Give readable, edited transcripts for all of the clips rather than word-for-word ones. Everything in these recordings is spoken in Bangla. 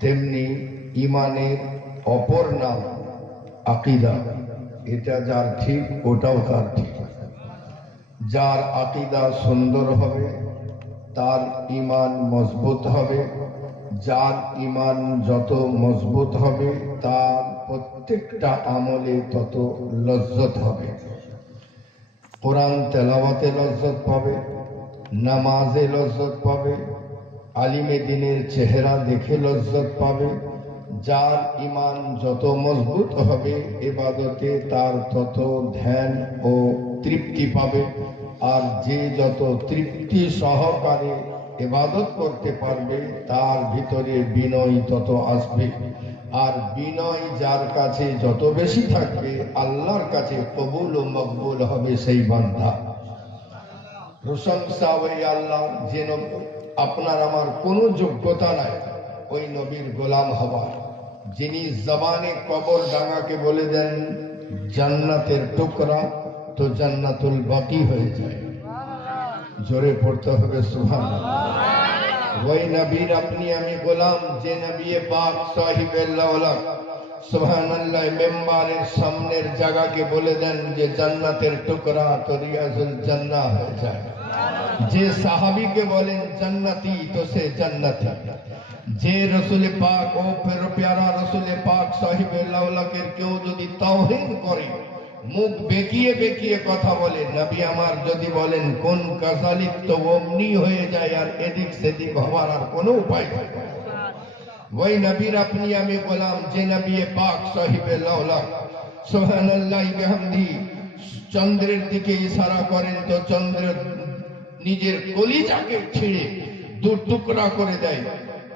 তেমনি ইমানের অপর নাম আকিদা। এটা যার ঠিক ওটাও তার ঠিক। যার আকিদা সুন্দর হবে তার ইমান মজবুত হবে। যার ইমান যত মজবুত হবে তার প্রত্যেকটা আমলে তত লজ্জত হবে। কোরআন তেলাওয়াতে লজ্জত পাবে, নামাজে লজ্জত পাবে, আলিমে দিনের চেহারা দেখে লজ্জত পাবে। যার ইমান যত মজবুত হবে ইবাদতে তার তত ধ্যান ও তৃপ্তি পাবে। আর যে যত তৃপ্তি সহকারে ইবাদত করতে পারবে তার ভিতরে বিনয় তত আসবে। আর বিনয় যার কাছে যত বেশি থাকবে আল্লাহর কাছে কবুল ও মকবুল হবে সেই বান্দা। প্রশংসা ওই আল্লাহ যে আপনার আমার কোনো যোগ্যতা নাই ওই নবীর গোলাম হবার, যিনি জবানে কবর ডাঙাকে বলে দেন জান্নাতের টুকরা, তো জান্নাতুল বাকি হয়ে যায়। জোরে পড়তে হবে সুবহানাল্লাহ। ওই নবীর আপনি আমি গোলাম যে নবী পাক সাহিবে লাওলাক সুবহানাল্লাহ মেম্বারের সামনের জায়গাকে বলে দেন যে জান্নাতের টুকরা, তো রিয়াজুল জান্নাহ হয়ে যায়। যে সাহাবীকে বলেন জান্নাতি, তো সে জান্নাতি। যে রসুল পাক ও প্যারা রসুল পাক সাহিবে লাওলাকের কেউ যদি তাওহীন করে, মুখ বেঁকিয়ে বেঁকিয়ে কথা বলে, নবী আমার যদি বলেন কোন কাজালিক, তো অমনি হয়ে যায়, আর এদিক সেদিক হওয়ার আর কোনো উপায় নেই। ওই নবীর আপনি আমি গোলাম যে নবী পাক সাহিবে লাওলাক সুবহানাল্লাহ বিহামদি চন্দ্রের দিকে ইশারা করেন তো চন্দ্র নিজের কলিজাকে ছিঁড়ে দু টুকরা করে দেয়।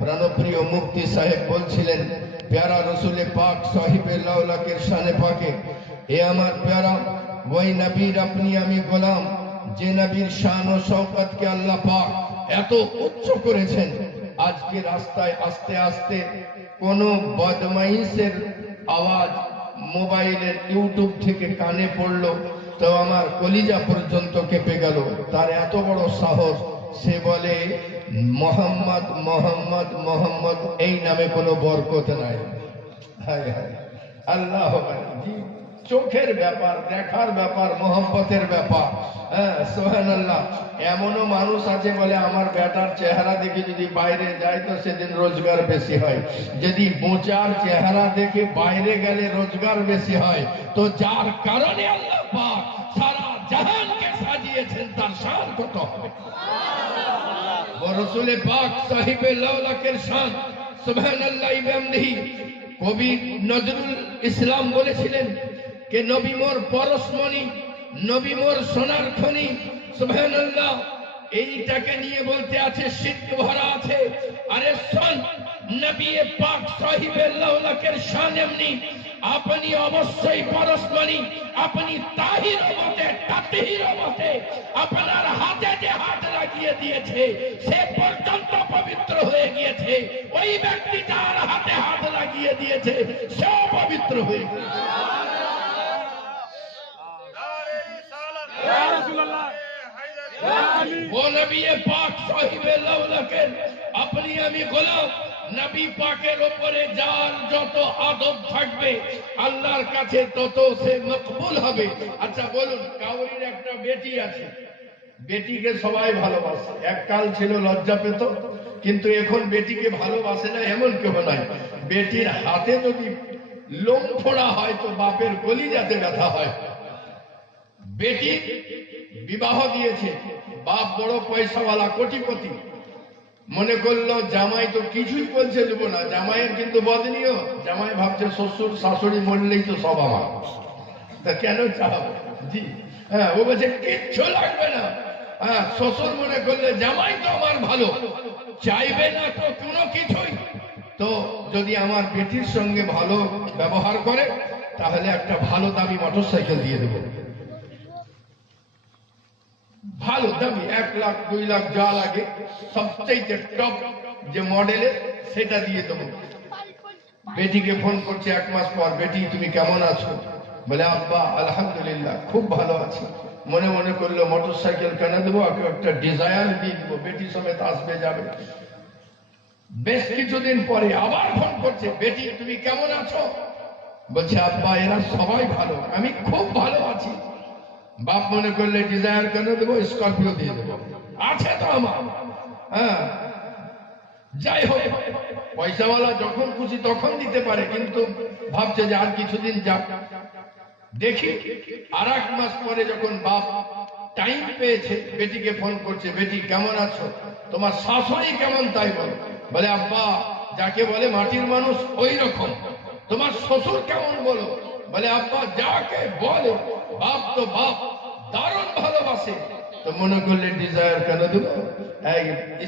প্রাণপ্রিয় মুফতি সাহেব বলছিলেন প্যারা রসুলে পাক সাহিবে লাওলাকের শানে পাকে, এ আমার প্যারা ওই নবীর আপনি আমি গোলাম যে নবীর শান ও শওকতকে আল্লাহ পাক এত উচ্চ করেছেন। আজকে রাস্তায় আস্তে আস্তে কোন বদমাইশের আওয়াজ মোবাইলের ইউটিউব থেকে কানে পড়লো তো আমার কলিজা পর্যন্ত কেঁপে গেল। তার এত বড় সাহস, সে বলে মোহাম্মদ মোহাম্মদ মোহাম্মদ, এই নামে কোনো বরকত নাই। হায় হায় আল্লাহ, চোখের ব্যাপার, দেখার ব্যাপার, মোহাম্মতের ব্যাপার। হ্যাঁ সুবহানাল্লাহ। এমনও মানুষ আছে বলে আমার বেটার চেহারা দেখে যদি বাইরে যায় তো সেদিন রোজগার বেশি হয়। যদি বোচার চেহারা দেখে বাইরে গেলে রোজগার বেশি হয়, তো যার কারণে আল্লাহ পাক সারা জাহানকে সাজিয়েছেন তার শান কত হবে। রসুলে পাক সাহিবে লাওলাকের শান সুবহানাল্লাহ বিহামদিহি। কবি নজরুল ইসলাম বলেছিলেন কে নবী মোর পরশমণি, নবী মোর সোনার খনি। সুবহানাল্লাহ। এইটাকে নিয়ে বলতে আছে সিদ্ধ ভরা আছে। আরে শোন, নবী পাক সাহিবে লাওলাকের শান এমনি, আপনি অবশ্যই পরশমণি, আপনি তাহির মতে তাহির মতে আপনার হাতে যে হাত লাগিয়ে দিয়েছে সে পর্যন্ত পবিত্র হয়ে গিয়েছে। ওই ব্যক্তি যার হাতে হাত লাগিয়ে দিয়েছে সেও পবিত্র হয়ে গিয়েছে। ও নবী পাক সাহিবে লাওলাকের আপনি আমি গোলাম, নবী পাকের উপরে যার যত আদব থাকবে আল্লাহর কাছে তত সে মকবুল হবে। আচ্ছা বলুন, কাউরির একটা বেটি আছে, বেটিকে সবাই ভালোবাসে। এককাল ছিল লজ্জা পেত, কিন্তু এখন বেটিকে ভালোবাসে না এমন কেউ নাই। বেটির হাতে যদি লোম ফোড়া হয় তো বাপের কলিজাতে ব্যথা হয়। বেটি বিবাহ দিয়েছে, বাপ বড় পয়সাওয়ালা কোটিপতি, মনে করলো জামাই তো কিছুই বলছে দেবো না। জামাইয়ের কিন্তু বদনীয়, জামাই ভাবছে শ্বশুর শাশুড়ি মরলেই তো সব আমার, তা কেন চাহাবো। জি হ্যাঁ, ও বলছে কিচ্ছু লাগবে না। হ্যাঁ, শ্বশুর মনে করলে জামাই তো আমার ভালো, চাইবে না তো কোনো কিছুই। তো যদি আমার বেটির সঙ্গে ভালো ব্যবহার করে তাহলে একটা ভালো দামি মোটর সাইকেল দিয়ে দেবো, ভালো দামি 1 লাখ 2 লাখ যা লাগে সবচেয়ে টপ যে মডেলের সেটা দিয়ে দেবো। বেটিকে ফোন করছে 1 মাস পর, বেটি তুমি কেমন আছো? বলে আব্বা আলহামদুলিল্লাহ খুব ভালো আছি। মনে মনে করলো মোটর সাইকেল কেন দেবো, একটা ডিজায়ার দিয়ে দেবো, বেটি সমেত আসবে যাবে। বেশ কিছুদিন পরে আবার ফোন করছে, বেটি তুমি কেমন আছো? বলছে আব্বা এরা সবাই ভালো, আমি খুব ভালো আছি। বাপ মনে করলে ডিজায়ার কেন দেবো, স্করপিও দিয়ে দেবো, আছে তো আমার। হ্যাঁ, যাই হোক, পয়সাওয়ালা যখন খুশি তখন দিতে পারে, কিন্তু ভাবছে যে আর কিছুদিন যাক, দেখি। আর 1 মাস পরে যখন বাপ টাইম পেয়েছে, বেটিকে ফোন করছে, বেটি কেমন আছো, তোমার শাশুড়ি কেমন তাই বলো। বলে আব্বা যাকে বলে মাটির মানুষ ওই রকম। তোমার শ্বশুর কেমন বলো। বলে আব্বা যাকে বলে, বাপ তো বাপ, দারুণ ভালোবাসে। তো মনে করলে ডিজায়ার কেন দেবো,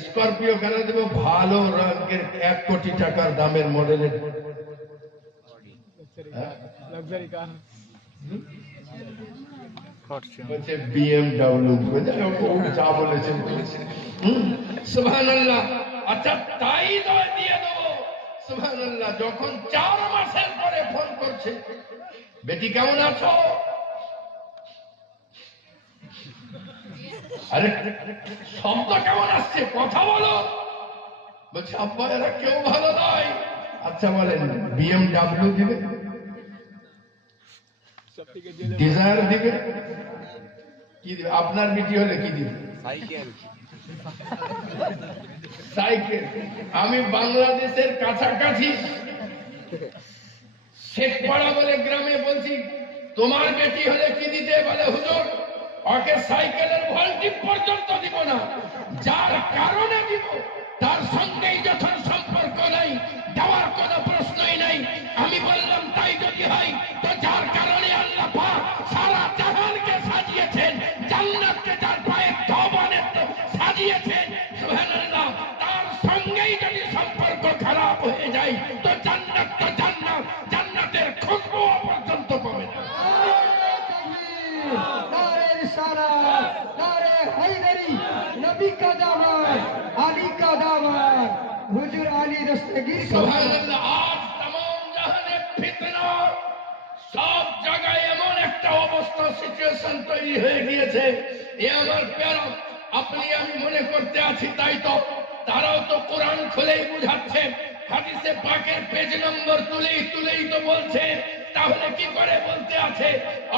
স্করপিও কেন দেবো, ভালো রঙের 1 কোটি টাকার দামের মডেলের বলছে BMW, যা বলেছেন সুবহানাল্লাহ। আচ্ছা তাই নয়, দিয়ে দেবো সুবহানাল্লাহ। যখন 4 মাসের পরে ফোন করছে, বেটি কেমন আছো, আরে শব্দ কেমন আসছে, কথা বলো। বলছে আব্বা এরা কেউ ভালো নয়। আচ্ছা বলেন BMW দিবে, ডিজায়ার দিবে, কি দিবে? আপনার বেটি হলে কি দিবে? সাইকেল। আমি বাংলাদেশের কাছাকাছি শেখপাড়া বলে গ্রামে বলছি, তোমার বেটি হলে কি দিতে? বলে হুজুর ওকে সাইকেলের ভোল্টেজ পর্যন্ত দিব না, যার কারণে দিব তার সঙ্গেই যখন সম্পর্ক নাই, দেওয়ার কোনো প্রশ্নই নাই। আমি বললাম তাই যদি হয়, তো যার কারণে আল্লাহ পাক সারা জাহানকে সাজিয়েছেন, জান্নাতকে যার পায়ের ধবনে সাজিয়েছেন সুবহানাল্লাহ, তার সঙ্গেই যদি সম্পর্ক খারাপ হয়ে যায়, তো জান্নাত তো জান্নাত, জান্নাতের খুশবু পর্যন্ত পাবে না। नबी का दामन, अली का दामन, हुजूर अली दस्तगीर का दामन। आज तमाम जहाने फितना, सब जगह এমন একটা অবস্থা, সিচুয়েশন তৈরি হয়ে গিয়েছে। এ আমার প্যারা, আপনি আমি মনে করতে আছি তাই তো, তারাও তো কোরআন খুলেই বুঝাচ্ছে, হাদিসে পাকের পেজ নম্বর তুলেই তো বলছে। তাহলে কি করে বলতে আছে?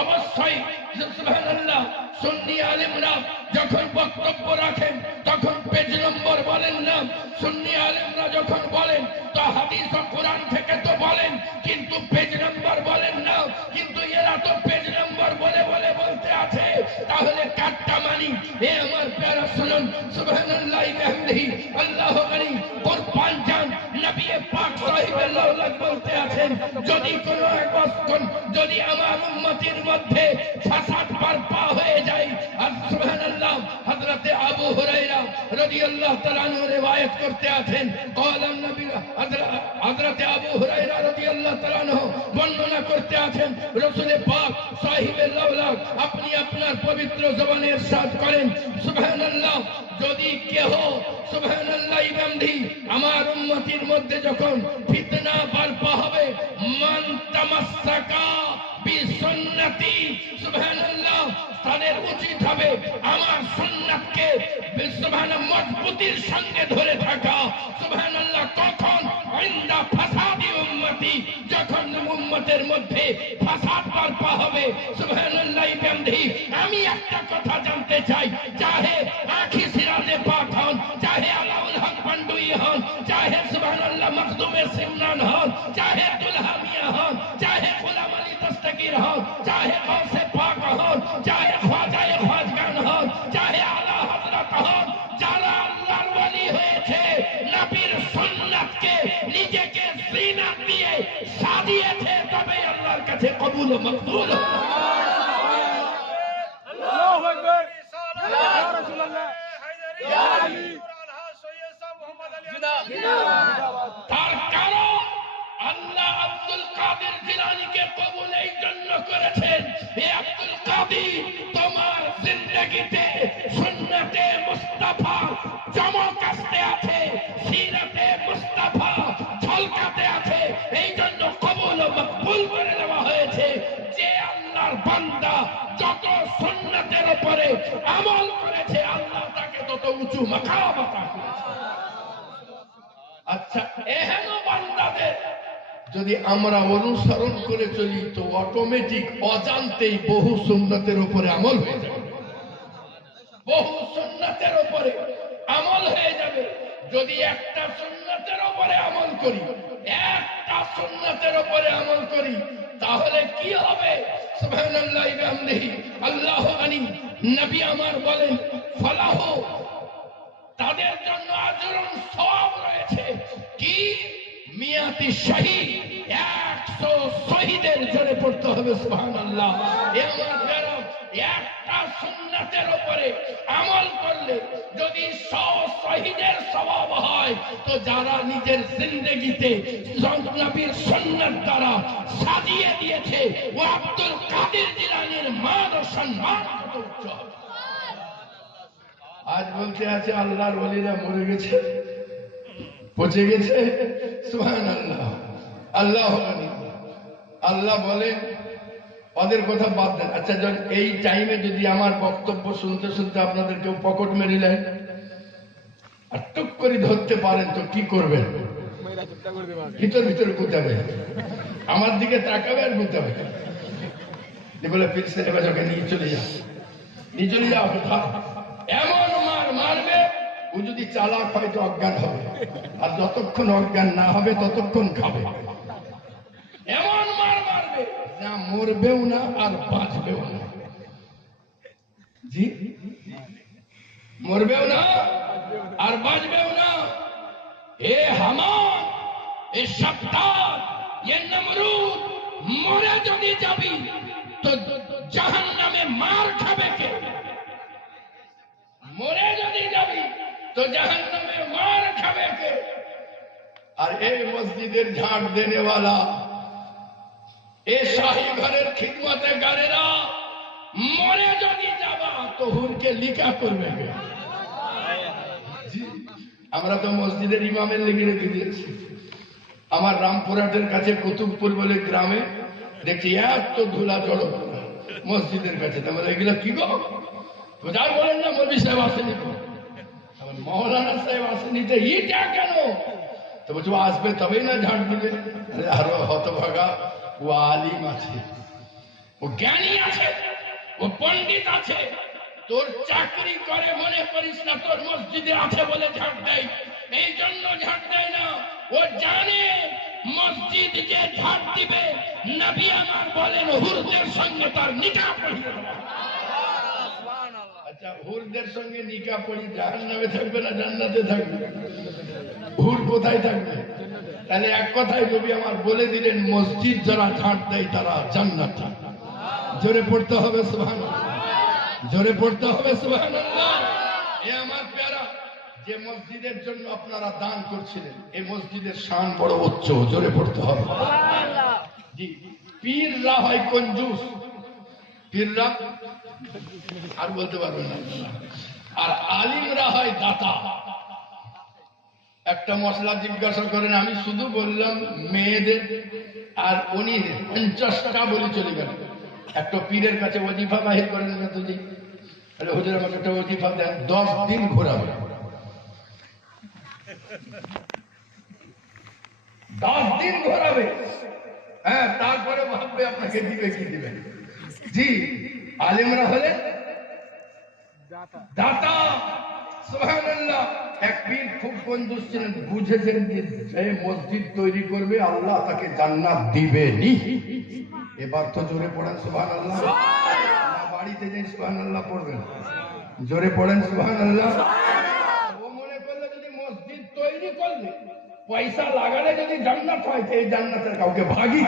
অবশ্যই সুবহানাল্লাহ, সুন্নি আলেমরা যখন বক্তব্য রাখেন তখন পেজ নম্বর বলেন না। সুন্নি আলেমরা যখন বলেন তো হাদিস ও কোরআন থেকে তো বলেন, কিন্তু পেজ নম্বর বলেন না। কিন্তু এরা তো পেজ নম্বর বলে বলতে আছে, তাহলে কাটটা মানি। এ আমার প্যারা শুনুন, সুবহানাল্লাহ বিহামদিহি আল্লাহু আকবার। কুরবান জান নবী পাক সাল্লাল্লাহু আলাইহি বলতে আছেন, যদি কোন এক বস্তু যদি আমার উম্মতের মধ্যে ফাসাদ বর্পা হয়ে যায়, আর সুবহানাল্লাহ হযরতে আবু হুরায়রা রাদিয়াল্লাহু তাআলা আনহু riwayat করতে আছেন, কওলাম নবী হযরতে আবু হুরায়রা রাদিয়াল্লাহু তাআলা আনহু বর্ণনা করতে আছেন, রাসূল পাক সাহিবে লাউলা আপনি আপনার পবিত্র জবানে ইরশাদ করেন, সুবহানাল্লাহ যদি কেহ সুবহানাল্লাহ ইবামদি আমার উম্মতের মধ্যে যখন ফিতনা বর্পা হবে, মান তামাসসাকা বিসুন্নতি, সুবহানাল্লাহ তাদের উচিত হবে আমার সুন্নাতকে সুবহানাল্লাহ মজবুতির সঙ্গে ধরে থাকা। সুবহানাল্লাহ কখন? ইনদা ফাসাদি উম্মতি, যখন উম্মতের মধ্যে ফাসাদ বর্পা হবে। সুবহানাল্লাহ বিহামদিহি। আমি একটা কথা জানতে চাই, চাহে আখি সিরাজে পাক হন, চাহে আলাউল হক পান্ডুই হন, চাহে সুবহানাল্লাহ মখদুমে সিমনান হন, চাহে দুলহা মিয়া হন, চাহে গোলাম আলী দস্তগীর হন, চাহে গৌসে পাক হন, চাহে খ্বাজায়ে খ্বাজগান হন, চাহে আলা হযরত হন, যারা আল্লাহর ওলি হয়েছে, নবীর সুন্নাতকে নিজেকে জিনাত দিয়ে সাজিয়েছে, তবে আল্লাহর কাছে কবুল ও মকবুল। আল্লাহু আকবার, ইয়া রাসূলুল্লাহ, ইয়া আলী, তার কারণ আল্লাহ আব্দুল কাদের জিলানীকে কবুল এই জন্য করেছেন, হে আব্দুল কাদের তোমার জিন্দেগিতে সুন্নতে মুস্তাফা চমক আসতে আছে, সিরাতে মুস্তাফা ঝলকাতে আছে, এই জন্য কবুল ও মকবুল করে নেওয়া হয়েছে। যে আল্লাহর বান্দা যত সুন্নতের উপরে আমল করেছে, আল্লাহ তাকে তত উঁচু মাকাম আতা করেছে। আচ্ছা এহেন বান্দাদের যদি আমরা অনুসরণ করে চলি তো অটোমেটিক অজান্তেই বহু সুন্নতের উপরে আমল হয়ে যাবে, বহু সুন্নতের উপরে আমল হয়ে যাবে। যদি একটা সুন্নতের উপরে আমল করি, একটা সুন্নতের উপরে আমল করি, তাহলে কি হবে? সুবহানাল্লাহ ওয়া বিহামদিহি আল্লাহু আলী নবী আমার বলেন ফলাহ, তাদের জন্য আজরুন সওয়াব রয়েছে। কি? মিয়াতি শহীদ, 100 শহীদের জোরে পড়তে হবে সুবহানাল্লাহ। এ আমার যারা একটা সুন্নতের উপরে আমল করলে যদি 100 শহীদের সওয়াব হয়, তো যারা নিজের জিন্দেগিতে নবীর সুন্নাত দ্বারা সাজিয়ে দিয়েছে ও আব্দুল কাদের জিলানীর মান ও সম্মান কত উচ্চ হবে। আজ বলতে আছে আল্লাহর ওলিরা মরে গেছে, পচে গেছে। সুবহানাল্লাহ। আল্লাহ আল্লাহ বলেন ওদের কথা বাদ দেন। আচ্ছা এই টাইমে যদি আমার বক্তব্য শুনতে শুনতে আপনাদের কেউ পকেট মেরে নেয় আর টুক করে ধরতে পারেন তো কি করবেন? ভিতর ভিতরে গুতাবে, আমার দিকে তাকাবে আর গুতাবে, বলে পীর সাহেব ওকে নিয়ে চলে যাও, নিয়ে চলে যাও। এমন মার মারবে ও যদি চালাক হয় তো অজ্ঞান হবে, আর যতক্ষণ অজ্ঞান না হবে ততক্ষণ খাবে। এমন মার মারবে যা মরবেও না আর বাঁচবেও না। জি, মরবেও না আর বাঁচবেও না। এ হামান, এ শাদ্দাদ, এ নমরুদ, মরে যদি যাবি তো জাহান্নামে মার খাবে কে? মরে যদি যাবি তো জাহান্নামে মার খাবে কে? আর এই মসজিদের ঝাড় দেনেওয়ালা, এ শাহী ঘরের খিদমতে গারেরা, মরে যদি যাবা তো হুরকে লিখা করবে কে? আমরা তো মসজিদের ইমামের লেগে রেখে দিয়েছি। আমার রামপুরহাটের কাছে কুতুবপুর বলে গ্রামে দেখছি এত ধুলা জড়ো মসজিদের কাছে। তাহলে এগুলো কি গো? যার বলেন না মৌলভী সাহেব আসেনি, মৌলানা সাহেব আসেনি, তো ইটা কেন? তো বলছো আসবে তবেই না ঝাড় দিবে। আরো হতভাগা, ও আলিম আছে, ও জ্ঞানী আছে, ও পণ্ডিত আছে। তোর চাকরি করে মনে করিস না তোর মসজিদে আছে বলে ঝাড় দেয়, এই জন্য ঝাড় দেয় না। ও জানে মসজিদকে ঝাড় দিবে, নবী আমার বলেন হুরদের সঙ্গে তার নিকাহ পড়িয়ে দেওয়া। আচ্ছা, হুরদের সঙ্গে নিকাহ পড়ি জাহান্নামে থাকবে না জান্নাতে থাকবে? হুর কোথায় থাকবে? তাহলে এক কথায় নবী আমার বলে দিলেন মসজিদ যারা ঝাড় দেয় তারা জান্নাতে। জোরে পড়তে হবে সুবহানাল্লাহ, জোরে পড়তে হবে সুবহানাল্লাহ। এ আমার প্যারা, যে মসজিদের জন্য আপনারা দান করছিলেন এই মসজিদের শান বড় উচ্চ, জোরে পড়তে হবে। জি, পীররা হয় কঞ্জুস, পীররা আর বলতে পারবেন না, আর আলিমরা হয় দাতা। একটা মশলা জিজ্ঞাসা করেন, আমি শুধু বললাম মেয়েদের, আর উনি 50টা বলে চলে গেল। একটা পীরের কাছে ওজিফা বাহির করেন না তো, জি হুজুর আমাকে একটা ওজিফা দেন, 10 দিন ঘোরাবে, 10 দিন ঘোরাবে। হ্যাঁ, তারপরে ভাববে আপনাকে দিবে কি দিবে। জি, আলেমরা হলে দাতা। সুবহানাল্লাহ। এক পীর খুব কঞ্জুস ছিলেন, বুঝেছেন যে মসজিদ তৈরি করবে আল্লাহ তাকে জান্নাত দিবেনি। এবার তো জোরে পড়েন সুবহানাল্লাহ। বাড়িতে যে সুবহানাল্লাহ পড়বেন, জোরে পড়েন সুবহানাল্লাহ। ও মনে করলে যদি মসজিদ তৈরি করলে পয়সা লাগালে যদি জান্নাত হয়, এই জান্নাতের কাউকে ভাগি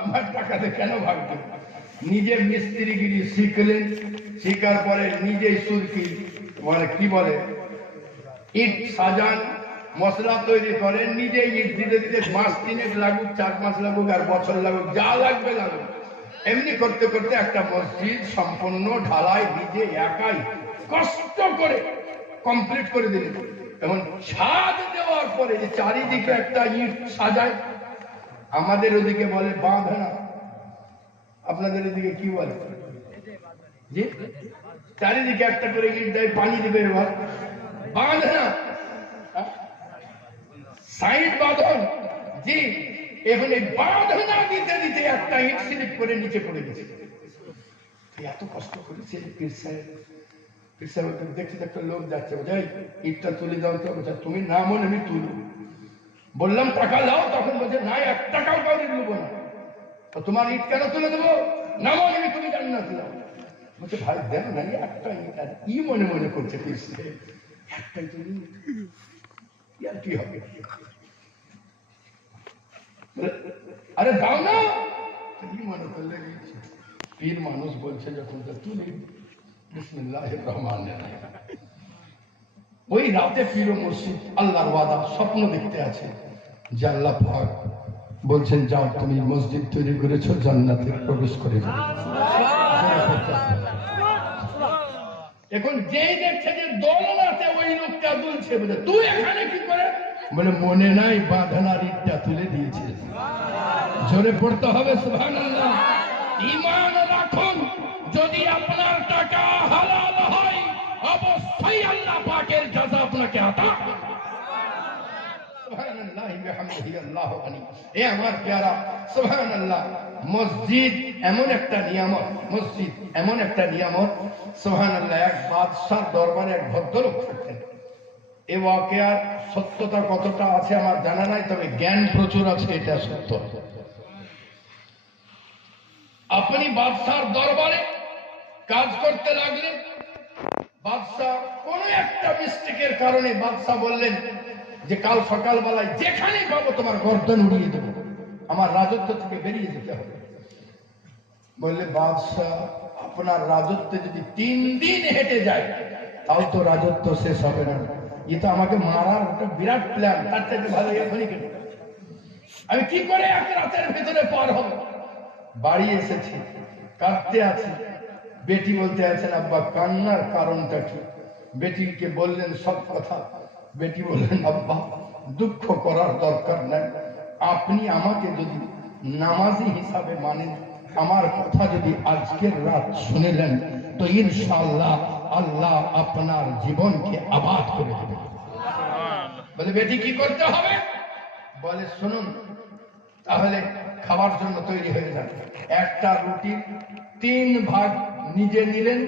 আমার টাকাতে কেন ভাগবে? নিজে মিস্ত্রিগিরি শিখলেন, শিখার পরে নিজেই সুরকি মানে কি বলে ইট সাজান, মশলা তৈরি করেন, নিজেই ইট দিতে দিতে মাস 3 লাগুক, 4 মাস লাগুক, আর বছর লাগুক, যা লাগবে লাগুক, এমনি করতে করতে একটা মসজিদ সম্পূর্ণ ঢালাই নিজে একাই কষ্ট করে কমপ্লিট করে দিলেন। এবং ছাদ দেওয়ার পরে যে চারিদিকে একটা ইট সাজায়, আমাদের ওদিকে বলে বাঁধনা, আপনাদের ওদিকে কি বলে? জি, চারিদিকে একটা করে ইট দেয়, পানি দিবে, এবার বাঁধনা। সাইড বাঁধন জি, এখন এই বাঁধনা দিতে দিতে একটা ইট স্লিপ করে নিচে পড়ে গেছে। এত কষ্ট করেছে পীর সাহেব। পীর সাহেব দেখছি একটা লোক যাচ্ছে, যাই ইটটা তুলে দাও তো। বলছে তুমি না মনে আমি তুলব। বললাম টাকা দাও, তখন বলছে না 1 টাকাও কাউকে নেবো না। তো তোমার ইট কেন তুলে দেবো? না মনে আমি, তুমি জান্নাত দাও। বলছে ভাই দেন না, একটা ইট। আর ই মনে মনে করছে পীর সাহেব একটাই তুলি, আর কি হবে? আরে দাও না, ই মনে করলে পীর মানুষ বলছে যখন তুলি। বিসমিল্লাহির রহমানির রহিম। ওই রাতে পীর মুর্শিদ আল্লাহর ওয়াদা স্বপ্ন দেখতে আছে যে আল্লাহ পাক বলছেন যাও তুমি মসজিদ তৈরি করেছো, জান্নাতে প্রবেশ করে যাও। এখন যেই দেখছে যে দোলনাতে ওই লোকটা দুলছে, বলে তুই এখানে কি করে? বলে মনে নাই বাঁধনার ইটটা তুলে দিয়েছে। জোরে পড়তে হবে সুবহানাল্লাহ। ঈমান রাখুন, যদি আপনার টাকা হালাল হয় অবশ্যই আল্লাহ পাকের জাযা আপনাকে আতা। সুবহানাল্লাহ বিহামদিহি আল্লাহু আকবার। এ আমার প্যারা সুবহানাল্লাহ। মসজিদ এমন একটা নিয়ামত, মসজিদ এমন একটা নিয়ামত সুবহানাল্লাহ। এক বাদশার দরবারে এক ভদ্রলোক থাকতেন। এই ওয়াকিয়ার সত্যতা কতটা আছে আমার জানা নাই, তবে জ্ঞান প্রচুর আছে, এটা সত্য। আপনি বাদশার দরবারে কাজ করতে লাগলেন। বাদশাহ কোন একটা মিস্টেকের কারণে বাদশাহ বললেন যে কাল সকালবেলায় যেখানে পাবো তোমার গর্দন উড়িয়ে দেবো, আমার রাজত্ব থেকে বেরিয়ে যেতে হবে। বললে বাদশাহ আপনার রাজত্বে যদি 3 দিন হেঁটে যায় তাও তো রাজত্ব শেষ হবে না। এ তো আমাকে মারার একটা বিরাট প্ল্যান, তার থেকে ভালো এখনই কেন? আমি কি করে 1 রাতের ভেতরে পার হব? বাড়ি এসেছি, কাঁদতে আছি। বেটি বলতে আছেন আব্বা কান্নার কারণটা কি? বেটিকে বললেন সব কথা। বেটি বললেন আব্বা দুঃখ করার দরকার নাই, আপনি আমাকে যদি নামাজি হিসাবে মানেন, আমার কথা যদি আজকের রাত শুনেলেন, তো ইনশাআল্লাহ আল্লাহ আপনার জীবনকে আবাদ করে দেবেন। বলে বেটি কি করতে হবে? বলে শুনুন, তাহলে খাবার জন্য তৈরি হয়ে যাবে। একটা রুটির 3 ভাগ নিজে নিলেন,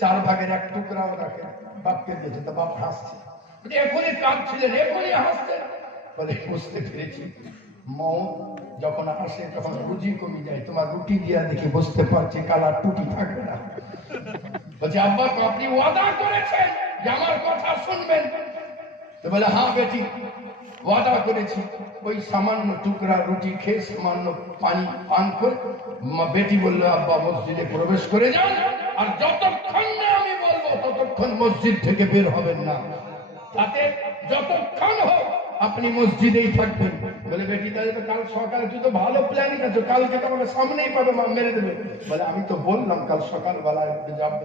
4 ভাগের 1 টুকরাও রাখেন, বাপকে দিয়েছে। তো বাপ হাসছে, এখনই কাঁদছিলেন, এখনই হাসছেন। বলে বুঝতে পেরেছি, মৌ যখন আসে তখন রুজি কমে যায়, তোমার রুটি দিয়া দেখি বুঝতে পারছি কালার টুটি থাকবে না। বলছে আব্বা আপনি ওয়াদা করেছেন যে আমার কথা শুনবেন। তো বলে হ্যাঁ বেটি ওয়াদা করেছি। ওই সামান্য টুকরা রুটি খেয়ে সামান্য পানি পান করে বেটি বললো আব্বা মসজিদে প্রবেশ করে যান, আর যতক্ষণ না আমি বলবো ততক্ষণ মসজিদ থেকে বের হবেন না, তাতে যতক্ষণ হোক আপনি মসজিদেই থাকবেন। বলে বেটি তাহলে তো কাল সকালে, তুই তো ভালো প্ল্যানিং আছে, কালকে তো আমাকে সামনেই পাবে, মা মেরে দেবে। বলে আমি তো বললাম কাল সকালবেলায়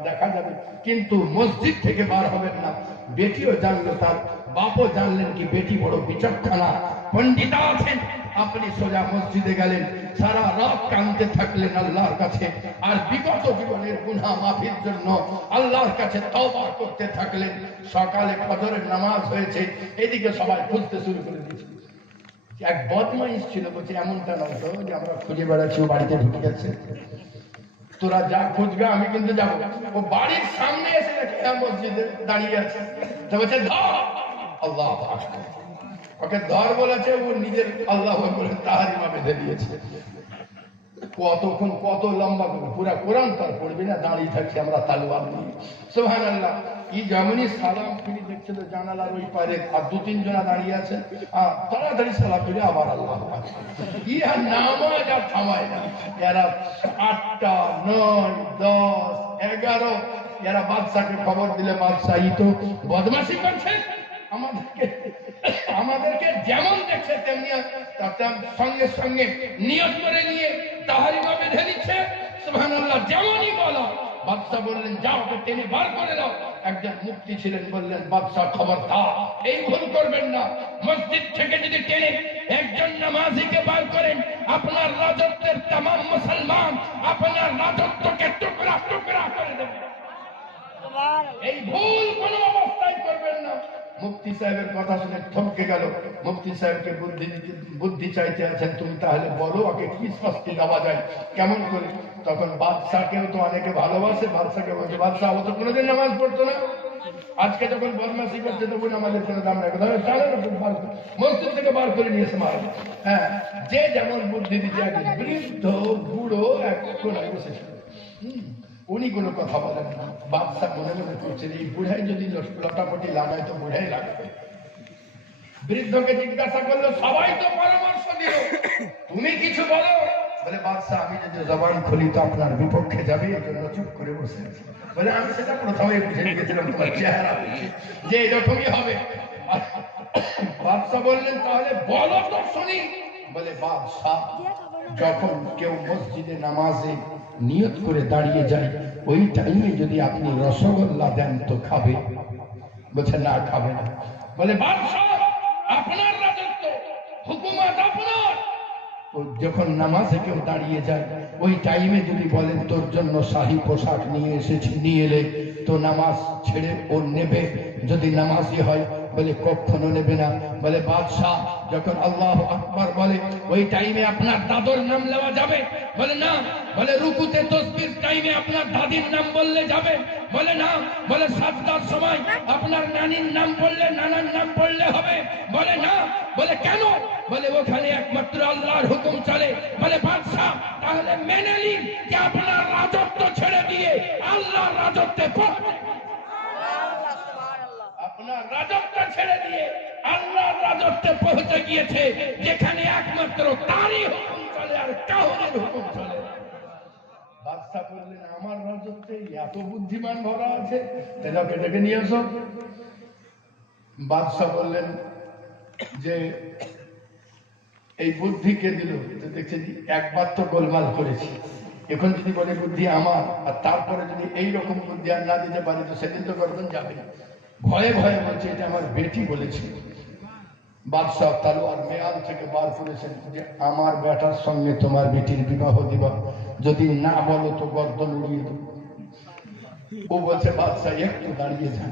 দেখা যাবে, কিন্তু মসজিদ থেকে বার হবেন না। বেটিও জানলো, তার বাপও জানলেন কি বেটি বড় বিচক্ষণা পণ্ডিতা আছেন। আপনি সোজা মসজিদে গেলেন, সারা রাত কাঁদতে থাকলেন আল্লাহর কাছে, আর বিগত জীবনের গুনাহ মাফির জন্য আল্লাহর কাছে তওবা করতে থাকলেন। সকালে ফজরের নামাজ হয়েছে, এদিকে সবাই খুঁজতে শুরু করে দিয়েছে। এক বদমাইশ ছিল, বলছে এমনটা নয় তো যে আমরা খুঁজে বেড়াচ্ছি ও বাড়িতে ঢুকে গেছে, তোরা যা খুঁজবে আমি কিন্তু যাবো। ও বাড়ির সামনে এসে দেখে মসজিদে দাঁড়িয়ে আছে। তো বলছে ধর, আল্লাহ ওকে ধর বলেছে, ও নিজের আল্লাহ বলে তাহারিমা বেঁধে দিয়েছে। কতক্ষণ কত লম্বা করে পুরা কোরআন তার পড়বি না, দাঁড়িয়ে থাকছি আমরা তালওয়ার নিয়ে। সুবহানাল্লাহ। ই যেমনই সালাম ফিরে দেখছে তো জানালার ওই পারে আর 2-3 জনা দাঁড়িয়ে আছে, তাড়াতাড়ি সালাম ফিরে আবার আল্লাহ ইহা নামাজ আর থামায় না। এরা 8টা 9 10 11 এরা বাদশাকে খবর দিলে বাদশাহ ই তো বদমাশি করছে, আমাদেরকে যেমন দেখছে তেমনি সঙ্গে সঙ্গে নিয়ত করে নিয়ে তাহারিমা বেঁধে নিচ্ছে। সুবহানাল্লাহ। যেমনই বলো বাদশাহ বললেন যাও ওকে টেনে বার করে দাও। একজন মুফতি ছিলেন, বললেন বাদশাহ খবরদার এই ভুল করবেন না, মসজিদ থেকে যদি টেনে একজন নামাজিকে বার করেন আপনার রাজত্বের तमाम মুসলমান আপনার রাজত্বকে টুকরা টুকরা করে দেবে। এই ভুল কোন অবস্থায় করবেন না। মুফতি সাহেবের কথা শুনে থমকে গেল। মুফতি সাহেবকে বুদ্ধি চাইতে আছেন, তুমি তাহলে বলো ওকে কি শাস্তি দেওয়া যায়, কেমন করে। তখন বাদশাকেও তো অনেকে ভালোবাসে, বাদশাকে বলছে, বাদশাহ ও তো কোনোদিন নামাজ পড়তো না, আজকে যখন বদমাশি করছে তখন আমাদের কোনো দাম রাখবে, তাহলে চালে না মসজিদ থেকে বার করে নিয়েছে মার। হ্যাঁ, যে যেমন বুদ্ধি দিতে আগে বৃদ্ধ বুড়ো এক কোনায় বসেছে, উনি কোনো কথা বলেন না। বাদশা মনে মনে করছেন এই বুড়াই যদি লটাপটি লাগায় তো বুড়াই লাগাবে। বৃদ্ধকে জিজ্ঞাসা করলো, সবাই তো পরামর্শ দিল, তুমি কিছু বলো। বলে, বাদশা আমি যদি জবান খুলি তো আপনার বিপক্ষে যাবে, এই জন্য চুপ করে বসে আছি। বলে, আমি সেটা প্রথমে বুঝে নিয়েছিলাম তোমার চেহারা যে এরকমই হবে। বাদশা বললেন, তাহলে বলো তো শুনি। বলে, বাদশা যখন কেউ মসজিদে নামাজে নিয়ত করে দাঁড়িয়ে যায়, ওই টাইমে যদি আপনি রসগোল্লা দেন তো খাবে? বলছে, না খাবে না। বলে, বাদশা আপনার রাজত্ব, হুকুমত আপনার, যখন নামাজে কেউ দাঁড়িয়ে যায় ওই টাইমে যদি বলেন তোর জন্য শাহী পোশাক নিয়ে এসেছি, নিয়ে এলে তো নামাজ ছেড়ে ও নেবে, যদি নামাজি হয়। বলে, কখনো নেবে না। বলে, বাদশাহ যখন আল্লাহু আকবার বলে ওই টাইমে আপনার দাদর নাম নেওয়া যাবে? বলে, না। বলে, রুকুতে তাসবির টাইমে আপনার দাদির নাম বললে যাবে? বলে, না। বলে, সাজদার সময় আপনার নানির নাম বললে, নানার নাম বললে হবে? বলে, না। বলে, কেন? বলে, ওখানে একমাত্র আল্লাহর হুকুম চলে। বলে, বাদশাহ তাহলে মেনে নিন যে আপনার রাজত্ব ছেড়ে দিয়ে আল্লাহর রাজত্বে আপনার রাজত্ব ছেড়ে দিয়ে আল্লাহর রাজত্বে পৌঁছে গিয়েছে, যেখানে একমাত্র তারই হুকুম চলে আর কাউরের হুকুম চলে। বাদশা বললেন, আমার রাজত্বে এত বুদ্ধিমান ভরা আছে, তাহলে ডেকে নিয়ে আসো। বাদশা বললেন যে এই বুদ্ধি কে দিল? তো দেখছেন একবার তো গোলমাল করেছি, এখন যদি বলে বুদ্ধি আমার, আর তারপরে যদি এইরকম বুদ্ধি আর না দিতে পারি তো সেদিন তো গর্দন যাবে। ভয়ে ভয়ে বলছে, এটা আমার বেটি বলেছে। বাদশাহ তলোয়ার মেয়াল থেকে বার করেছেন যে আমার বেটার সঙ্গে তোমার বেটির বিবাহ দিবা, যদি না বলো তো গর্দন উড়িয়ে দেব। ও বলছে, বাদশাহ একটু দাঁড়িয়ে যান।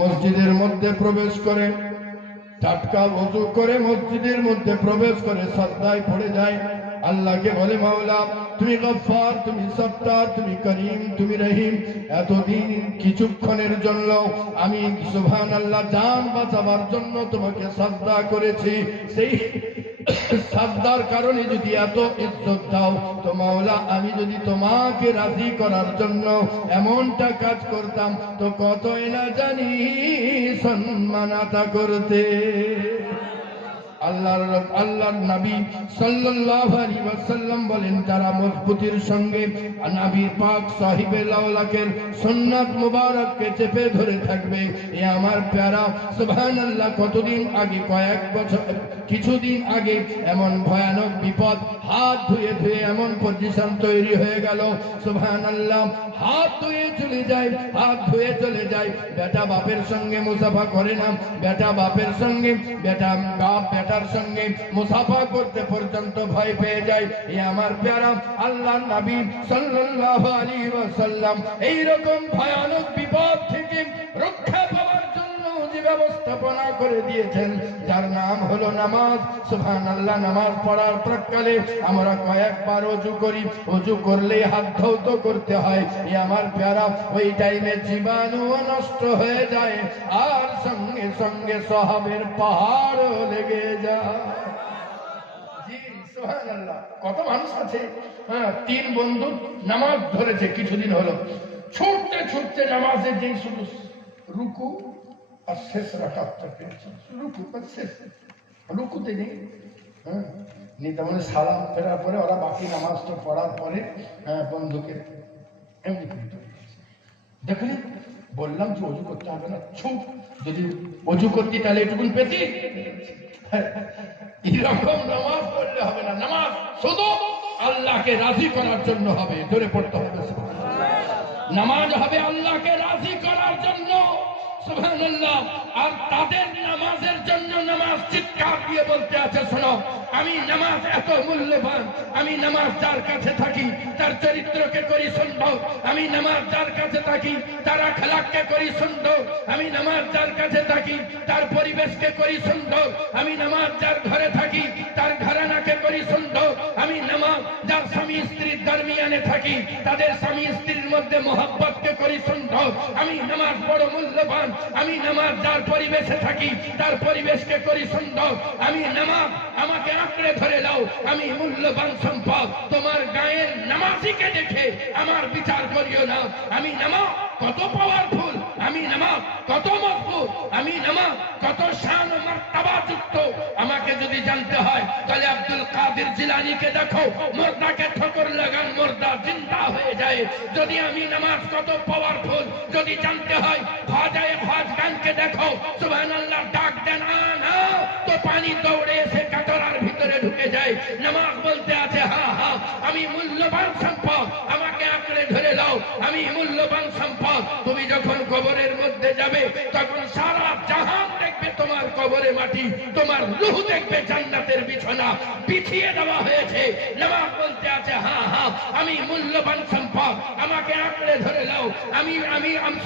মসজিদের মধ্যে প্রবেশ করে টাটকা ওযু করে মসজিদের মধ্যে প্রবেশ করে সাজদায় পড়ে যায়, আল্লাহকে বলে, মাওলা তুমি গফফার, তুমি সত্তার, তুমি করিম, তুমি রহিম। এতদিন কিছুক্ষণের জন্য আমি সুবহানাল্লাহ জান বাঁচাবার জন্য তোমাকে সাজদা করেছি, সেই সাজদার কারণে যদি এত ইজ্জত দাও তো মাওলা আমি যদি তোমাকে রাজি করার জন্য এমনটা কাজ করতাম তো কতই না জানি সম্মান আতা করতে। আল্লাহর নবী সাল্লাল্লাহু আলাইহি ওয়াসাল্লাম বলেন, যারা মজবুতির সঙ্গে নবী পাক সাহিবে লাওলাকের সুন্নাত মুবারককে চেপে ধরে থাকবে, এ আমার প্যারা সুবহানাল্লাহ। কতদিন আগে, কয়েক বছর, কিছুদিন আগে এমন ভয়ানক বিপদ, হাত ধুয়ে ধুয়ে এমন পজিশন তৈরি হয়ে গেল, সুবহানাল্লাহ, হাত ধুয়ে চলে যায়, হাত ধুয়ে চলে যায়। বেটা বাপের সঙ্গে মুসাফা করে না, বেটা বাপের সঙ্গে, বেটা বাপ বেটার সঙ্গে মুসাফা করতে পর্যন্ত ভয় পেয়ে যায়। এ আমার প্যারা আল্লাহর নবী সাল্লাল্লাহু আলাইহি ওয়াসাল্লাম এইরকম ভয়ানক বিপদ থেকে রক্ষা পাওয়ার জন্য যে ব্যবস্থাপনা করে দিয়েছেন, যার নাম হলো নামাজ। সুবহানাল্লাহ, নামাজ পড়ার প্রাক্কালে আমরা কয়েকবার ওযু করি, ওযু করলে হাত ধৌত করতে হয়। এ আমার প্যারা ওই টাইমে জীবাণু নষ্ট হয়ে যায় আর সঙ্গে সঙ্গে সওয়াবের পাহাড় লেগে যায়। সুবহানাল্লাহ, কত মানুষ আছে, হ্যাঁ, 3 বন্ধু নামাজ ধরেছে কিছুদিন হলো, ছুটতে ছুটতে নামাজে যে শুধু রুকু আর শেষ রাকাতটা পেয়েছে, রুকু আর শেষ, রুকুতে নেই, হ্যাঁ, নিতে মানে সালাম ফেরার পরে ওরা বাকি নামাজটা পড়ার পরে বন্ধুকে এমনি দেখলি বললাম যে ওযু করতে হবে না, ছুট, যদি ওযু করতি তাহলে এটুকুন পেতি। এরকম নামাজ পড়লে হবে না, নামাজ শুধু আল্লাহকে রাজি করার জন্য হবে, জোরে পড়তে হবে। নামাজ হবে আল্লাহকে রাজি করার জন্য, সুবহানাল্লাহ। আর তাদের নামাজের জন্য নামাজ চিৎকার দিয়ে বলতে আছে, শোনো আমি নামাজ এত মূল্যবান, আমি নামাজ যার কাছে থাকি তার চরিত্রকে করি সুন্দর, আমি নামাজ যার কাছে থাকি তার আখলাককে করি সুন্দর, আমি নামাজ যার কাছে থাকি তার পরিবেশকে করি সুন্দর, আমি নামাজ যার ঘরে থাকি তার ঘরানাকে করি সুন্দর, আমি নামাজ যার স্বামী স্ত্রীর দরমিয়ানে থাকি তাদের স্বামী স্ত্রীর মধ্যে মোহাব্বতকে করি সুন্দর, আমি নামাজ বড় মূল্যবান, আমি নামাজ যার পরিবেশে থাকি তার পরিবেশকে করি সুন্দর, আমি নামাজ আমাকে আঁকড়ে ধরে দাও, আমি মূল্যবান সম্পদ। তোমার গায়ের নামাজিকে দেখে আমার বিচার করিও না, আমি নামাজ কত পাওয়ারফুল, আমি নামাজ কত মজবুত, আমি নামাজ কত শান ও মার্তাবা যুক্ত, আমাকে যদি জানতে হয় তাহলে আব্দুল কাদের জিলানীকে দেখো, মুর্দাকে ঠোকর লাগান মুর্দা জিন্দা হয়ে যায়। যদি আমি নামাজ কত পাওয়ারফুল যদি জানতে হয় খাজায়ে খাজগানকে দেখো, সুবহানাল্লাহ ডাক দেন আনা তো পানি দৌড়ে এসে কাতরার ভিতরে ঢুকে যায়। নামাজ বলতে আছে হ্যাঁ হ্যাঁ আমি মূল্যবান সম্পদ, আমাকে আঁকড়ে ধরে দাও, আমি মূল্যবান সম্পদ। তুমি যখন কবরের মধ্যে যাবে তখন সারা জাহান দেখবে তোমার কবরে মাটি, তোমার রূহ দেখবে জান্নাতের বিছানা বিছিয়ে দেওয়া হয়েছে। নামাজ বলতে আছে হ্যাঁ হ্যাঁ আমি মূল্যবান সম্পদ, আমাকে আঁকড়ে ধরে দাও, আমি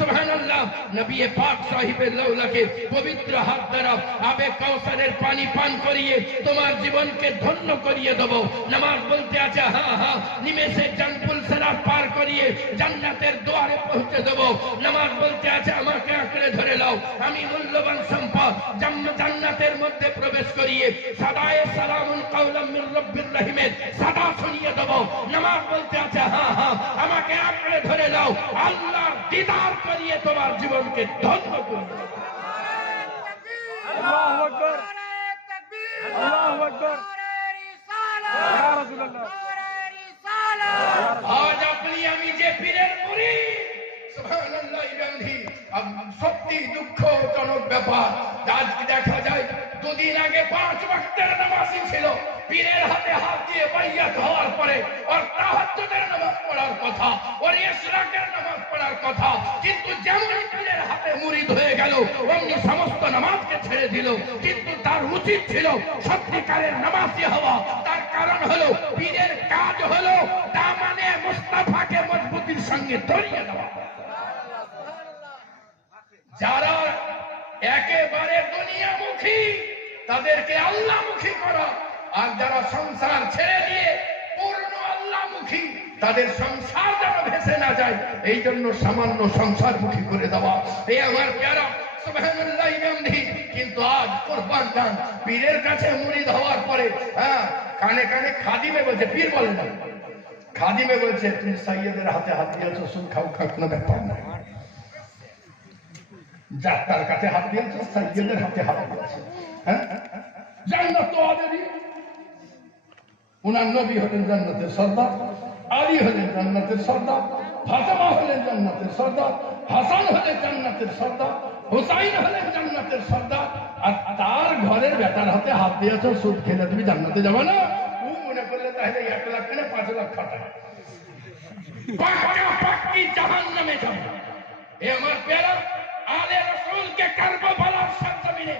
সুবহানাল্লাহ। নবী পাক সাহিবের লাউলাকে পবিত্র হাত দ্বারা আবে কাউসারের পানি পান করিয়ে তোমার জীবনকে ধন্য করিয়ে দেব। নামাজ বলতে আছে হ্যাঁ হ্যাঁ নিমেষে জান্নাতুল সিরাত পার করিয়ে জান্নাতের দুয়ারে পৌঁছে দেব। নামাজ বলতে আছে আমাকে আঁকড়ে ধরে নাও, আমি মূল্যবান সম্পদ, জান্নাতের মধ্যে প্রবেশ করিয়ে সাদায়ে সালামুন কাওলাম মির রব্বির রহিমের সাদা শুনিয়ে দেব। নামাজ বলতে আছে হ্যাঁ হ্যাঁ আমাকে আঁকড়ে ধরে নাও, আল্লাহর দিদার করিয়ে তোমার জীবনকে ধন্য করে দেব। আল্লাহু আকবার, আল্লাহু আকবার, ইয়া রাসূলুল্লাহ। আজ আপনি আমি যে পীরের মুরিদ, সুবহানাল্লাহ গান্ধী, সত্যি দুঃখজনক ব্যাপার। আজ দেখা যায় দুদিন আগে 5 ওয়াক্তের নামাজই ছিল, পীরের হাতে হাত দিয়ে বাইয়াত হওয়ার পরে ওর তাহাজ্জুদের নামাজ পড়ার কথা, ওর ইশরাকের নামাজ পড়ার কথা, কিন্তু যেমন পীরের হাতে মুরিদ হয়ে গেল অমনি সমস্ত নামাজকে ছেড়ে দিল। কিন্তু তার উচিত ছিল সত্যিকারের নামাজি হওয়া। তার কারণ হলো পীরের কাজ হলো দামানে মুস্তাফাকে মজবুতির সঙ্গে ধরিয়ে দেওয়া। যারা একেবারে দুনিয়ামুখী তাদেরকে আল্লাহমুখী করা, আর যারা সংসার ছেড়ে দিয়ে পূর্ণ আল্লাহমুখী তাদের সংসার যেন ভেসে না যায়, এই জন্য সামান্য সংসারমুখী করে দেওয়া। এই আমার প্যারা সুবহানাল্লাহ গান্ধী। কিন্তু আজ কুরবান যান পীরের কাছে মুরিদ হওয়ার পরে হ্যাঁ কানে কানে খাদিমে বলছে, পীর বলে না, খাদিমে বলছে তুমি সাইয়েদের হাতে হাত দিয়েছো, সুদ খাও খা কোনো ব্যাপার না। যাত্রার কাছে হাত দিয়েছো, সাইয়েদের হাতে হাত দিয়েছো। হ্যাঁ জান্নাত তো আদেরই। উনার নবী হলেন জান্নাতের সর্দার, আলী হলেন জান্নাতের সর্দার, ফাতেমা হলেন জান্নাতের সর্দার, হাসান হলেন জান্নাতের সর্দার, হুসাইন হলেন জান্নাতের সর্দার। আর তার ঘরের বেটার হাতে হাত দিয়েছো, সুদ খেলে তুমি জান্নাতে যাবে না? ও মনে করলে তাহলে 1 লাখ কেন 5 লাখ টাকা পাক্কি জাহান্নামে যাবে। এ আমার প্যারা আলে রাসূলকে কারবালার সরজমিনে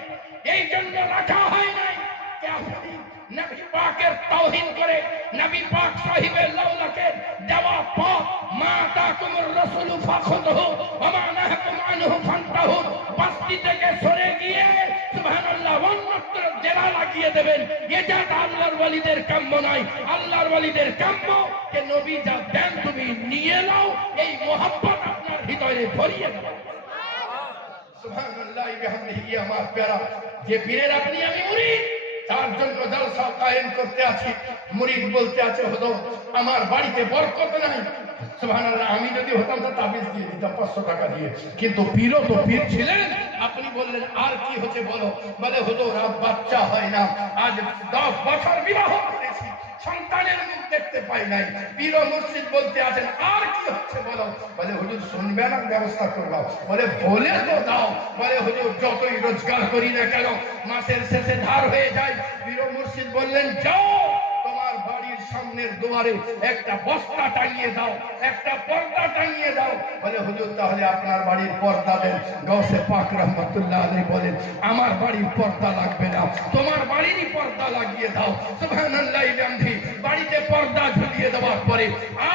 এই জন্য রাখা হয় নাই যে আপনি নবী পাকের তাওহীন করে নবী পাক সাহিবের লাউলাকে দেওয়া পথ মা তাকুমুর রাসূল ফাখুযহু ওয়া মা নাহাকুম আনহু ফান্তাহু, বস্তি থেকে সরে গিয়ে সুবহানাল্লাহ অন্যত্র জেরা লাগিয়ে দেবেন। এটা আল্লাহর ওয়ালিদের কাম্য নয়। আল্লাহর ওয়ালিদের কাম্য যে নবী যা দেন তুমি নিয়ে নাও, এই মোহাব্বত আপনার হৃদয়ে ভরিয়ে দাও। সুবহানাল্লাহ বিহামদিহি। আমার প্যারা যে পীরের আপনি আমি মুরিদ, তার জন্য জলসা কায়েম করতে আছি। মুরিদ বলতে আছে হলো আমার বাড়িতে বরকত নাই, সুবহানাল্লাহ আমি যদি হতাম তো তাবিজ দিয়ে দিতাম 500 টাকা দিয়ে। কিন্তু পীরও তো পীর ছিলেন। আপনি বললেন আর কি হচ্ছে বলো, বলে হুজুর আর বাচ্চা হয় না, আজ 10 বছর বিবাহ করেছি, সন্তানের মুখ দেখতে পাই নাই। পীর ও মুর্শিদ বলতে আছেন আর কি হচ্ছে বলো, বলে হুজুর শুনবে না ব্যবস্থা করলাম, বলে বলে তো দাও, বলে হুজুর যতই রোজগার করি না কেন মাসের শেষে ধার হয়ে যায়। পীর ও মুর্শিদ বললেন যাও তোমার আমার বাড়ির সামনের দুয়ারে একটা বস্তা টাঙিয়ে দাও, একটা পর্দা টাঙিয়ে দাও। বলে হুজুর তাহলে আপনার বাড়ির পর্দা দেন। গৌসে পাক রহমতুল্লাহ আলাইহি বলেন আমার বাড়ির পর্দা লাগবে না, তোমার বাড়িরই পর্দা লাগিয়ে দাও। সুবহানাল্লাহ। বাড়িতে পর্দা ঝুলিয়ে দেওয়ার পরে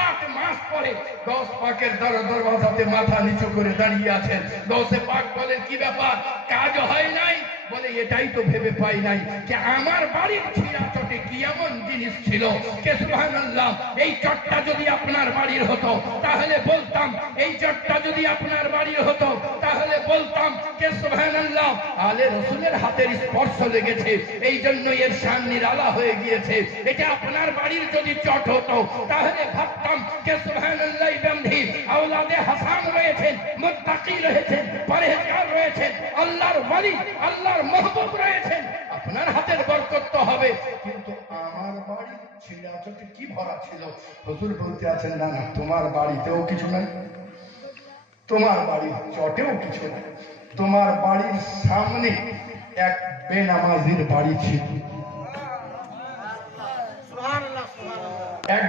8 মাস পরে গৌস পাকের দরওয়াজাতে মাথা নিচু করে দাঁড়িয়ে আছেন। গৌসে পাক বলেন কি ব্যাপার, কাজ হয় নাই? বলে এটাই তো ভেবে পাই নাই যে আমার বাড়ির ছিঁড়া চটে কি এমন জিনিস ছিল। কে সুবহানাল্লাহ। এই চটটা যদি আপনার বাড়ির হতো তাহলে বলতাম, এই চটটা যদি আপনার বাড়ির হতো তাহলে বলতাম। কে সুবহানাল্লাহ। আলে রসুলের হাতের স্পর্শ লেগেছে, এই জন্য এর শান নিরালা হয়ে গিয়েছে। এটা আপনার বাড়ির যদি চট হতো তাহলে ভাবতাম। কে সুবহানাল্লাহ। বন্ধি আওলাদে হাসান রয়েছেন, মুত্তাকি রয়েছেন, পরহেজগার রয়েছেন, আল্লাহর ওলি, আল্লাহর মাহবুব রয়েছেন। আপনার হাতের বরকত তো হবে, কিন্তু আমার বাড়ি ছিঁড়া চটে কি ভরা ছিল? হুজুর বলতে আছেন না না, তোমার বাড়িতেও কিছু নাই, তোমার বাড়ির চটেও কিছু নাই। তোমার বাড়ির সামনে এক বেনামাজির বাড়ি ছিল, এক